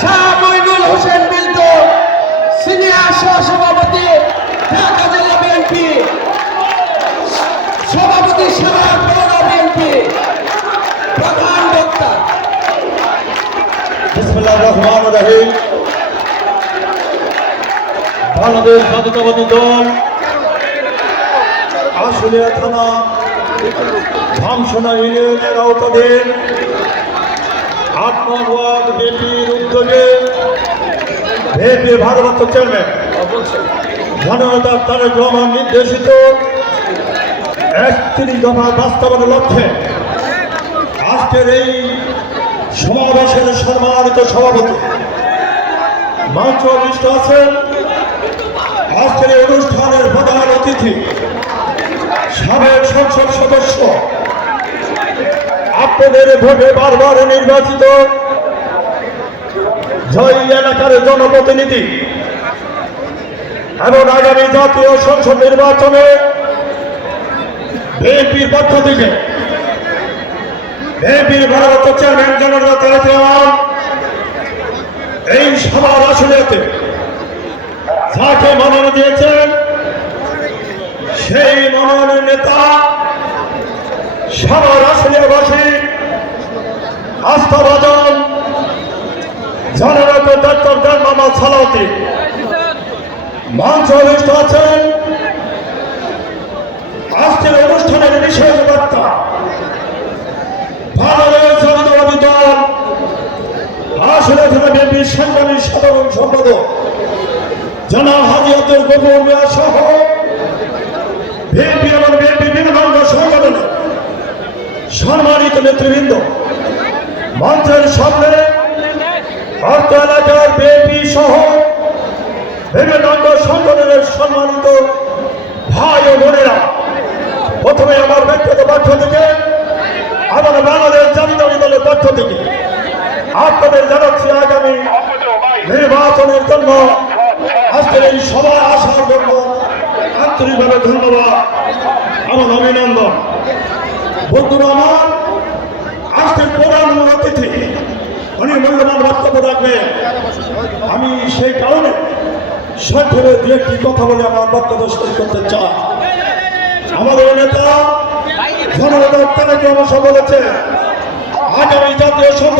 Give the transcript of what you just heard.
Shah Moinul Hossain Biltu, senior সহসভাপতি ঢাকা জেলা BNP, সভাপতি সাভার পৌর বিএনপি, প্রধান বক্তা। বিসমিল্লাহির রহমানির রহিম। বাংলাদেশ জাতীয়তাবাদী দল আশুলিয়া থানা ধামসোনা ইউনিয়নের আওতাধীন ৮ নং ওয়ার্ড বিএনপির উদ্যোগে বিএনপির ভারপ্রাপ্ত চেয়ারম্যান জননেতা তারেক রহমান নির্দেশিত ৩১ দফা বাস্তবায়নের লক্ষ্যে আজকের এই সমাবেশের সম্মানিত সভাপতি মঞ্চ অভিষ্ট আছেন। আজকের এই অনুষ্ঠানের প্রধান অতিথি সাবেক সংসদ সদস্য, আপনাদের ভোটে বারবার নির্বাচিত জয়ী এলাকার জনপ্রতিনিধি এবং আগামী জাতীয় সংসদ নির্বাচনে বিএনপির পক্ষ থেকে বিএনপির ভারপ্রাপ্ত চেয়ারম্যান জননেতা তারেক রহমান এই সভার আসলিয়াতে যাকে মনোনয়ন দিয়েছেন সেই মনোনয়নের নেতা সবার আসলিয়াবাসী আস্থাভাজন জননেতা ডক্টর খান মোহাম্মদ সালাউদ্দিন মঞ্চ অভিষ্ট আছেন। আজকের অনুষ্ঠানের বিশেষ বার্তা বাংলাদেশ জাতীয়তাবাদী দল আশুলিয়া থানা বিএনপির সংগ্রামী সাধারণ সম্পাদক জনাব হাজী আব্দুল গফুর মিয়া সহ বিএনপি এবং বিএনপি বিভিন্ন সংগঠনের সম্মানিত নেতৃবৃন্দ, মঞ্চের সামনে অর্থ এলাকার বিএনপি সহ বিভিন্ন সংগঠনের সম্মানিত ভাই ও বোনেরা, প্রথমে আমার ব্যক্তিগত পক্ষ থেকে, আমার বাংলাদেশ জাতীয়তাবাদী দলের পক্ষ থেকে আপনাদের জানাচ্ছি আগামী নির্বাচনের জন্য আজকের এই সভায় আসার জন্য আন্তরিকভাবে ধন্যবাদ, আমার অভিনন্দন। বন্ধুরা আমার, আজকের প্রধান অতিথি উনি মূল্যবান বক্তব্য রাখবেন। আমি সেই কারণে সংক্ষেপে দু একটি কথা বলে আমার বক্তব্য শেষ করতে চাই। আমাদের নেতা জননেতা তারেক রহমান বলেছে আগামী জাতীয় সংসদ